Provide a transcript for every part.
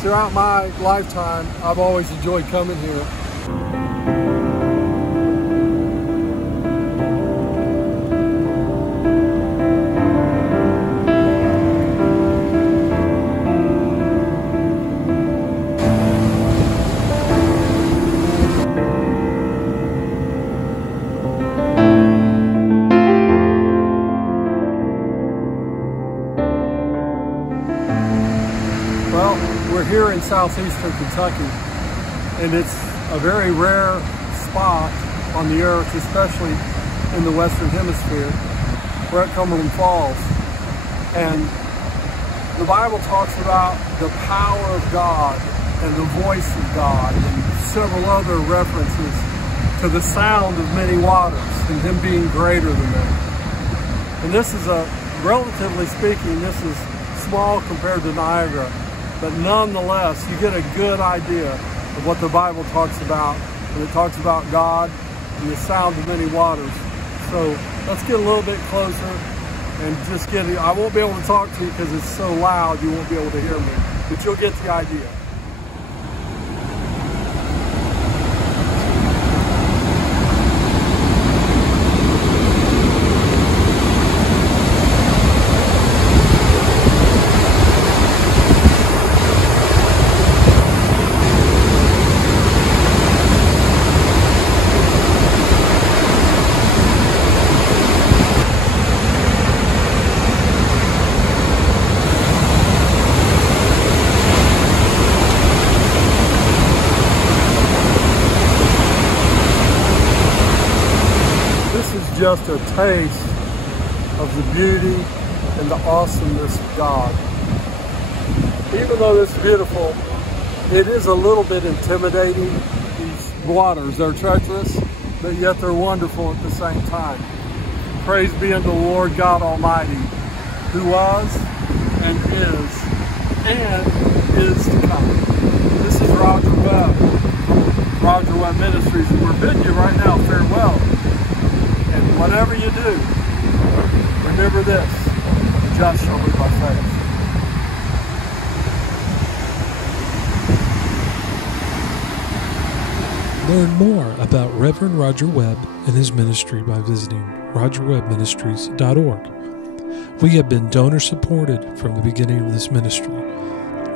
throughout my lifetime, I've always enjoyed coming here. We're here in southeastern Kentucky, and it's a very rare spot on the earth, especially in the Western Hemisphere. We're at Cumberland Falls, and the Bible talks about the power of God and the voice of God and several other references to the sound of many waters and Him being greater than them. And this is relatively speaking, this is small compared to Niagara. But nonetheless, you get a good idea of what the Bible talks about when it talks about God and the sound of many waters. So let's get a little bit closer and just get it. I won't be able to talk to you because it's so loud you won't be able to hear me, but you'll get the idea. Just a taste of the beauty and the awesomeness of God. Even though it's beautiful, it is a little bit intimidating. These waters, they're treacherous, but yet they're wonderful at the same time. Praise be unto the Lord God Almighty, who was and is to come. This is Roger Webb from Roger Webb Ministries, and we're bidding you right now farewell. And whatever you do, remember this: the just shall live by faith. Learn more about Reverend Roger Webb and his ministry by visiting rogerwebbministries.org. We have been donor supported from the beginning of this ministry.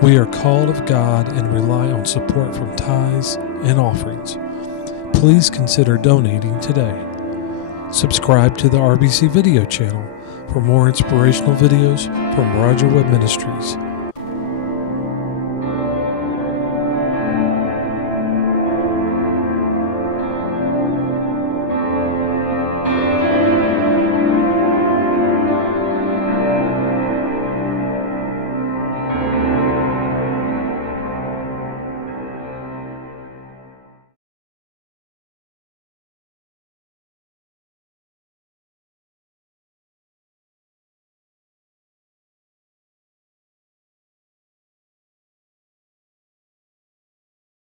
We are called of God and rely on support from tithes and offerings. Please consider donating today. Subscribe to the RBC video channel for more inspirational videos from Roger Webb Ministries.